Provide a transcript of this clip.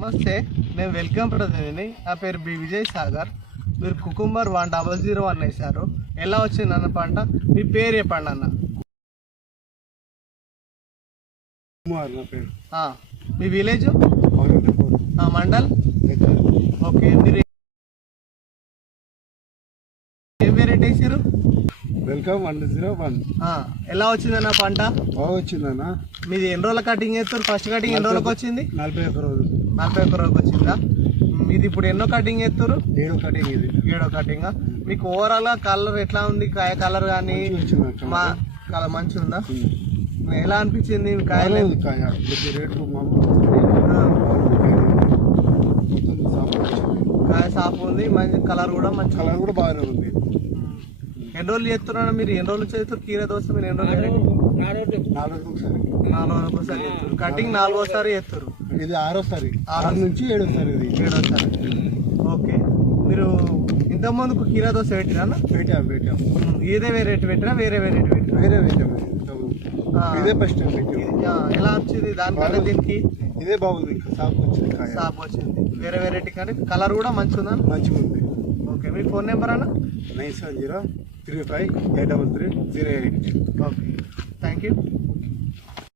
నమస్తే, నేను వెల్కమ్ ప్రతినిధిని. నా పేరు బి విజయ్ సాగర్. మీరు కుకుంబర్ 1001 వేశారు. ఎలా వచ్చింది అన్న పంట? మీ పేరు చెప్పండి అన్న. మీ విలేజ్, మండల్. ఓకే, మీరు ఏం వెరైటీ వేసారు? వెల్కమ్ 101. ఎలా వచ్చిందన్న పంట? బాగా వచ్చిందన్న. మీది ఎన్ని రోజుల కటింగ్ చేస్తారు? ఫస్ట్ కటింగ్ ఎన్ని రోజులకు వచ్చింది? 41 రోజులు. 41 రోజులకు వచ్చిందా? ఇది ఇప్పుడు ఎన్నో కటింగ్ చేస్తారు? 7వ కటింగ్. ఇది 7వ కటింగ్. మీకు ఓవరాల్ గా కలర్ ఎట్లా ఉంది? కాయ కలర్ కానీ మా కలర్ మంచిగా ఉందా? ఎలా అనిపించింది కాయలు? కాయ రేటు కాయ సాఫ్ ఉంది, మంచి కలర్ కూడా మంచి కలర్ కూడా బాగానే ఉంది. ఎన్ని రోజులు చేస్తున్నా మీరు? ఎన్ని రోజులు చేస్తారు కీర దోశ? మీరు ఎన్ని రోజులు? 4 రోజులకి ఒకసారి చేస్తారు. కటింగ్ 4వసారి చేస్తారు. ఇది 6వసారి. 6 నుంచి 7వసారి. ఇది 7వసారి. ఓకే, మీరు ఇంతకుముందుకు కీరా దోశ పెట్టిరా? పెట్టాం. ఇదే వెరైటీ పెట్టినా వేరే వెరైటీ పెట్టినా? ఇదే ఫస్ట్. ఎలా వచ్చింది దానికంటే దీనికి? ఇదే బాగుంది, సాపు వచ్చింది. సాపు వచ్చింది. వేరే వెరైటీ కానీ కలర్ కూడా మంచిగా ఉంది. ఓకే, మీ ఫోన్ నెంబర్ అన్న? 970 35 833 08. Okay, thank you.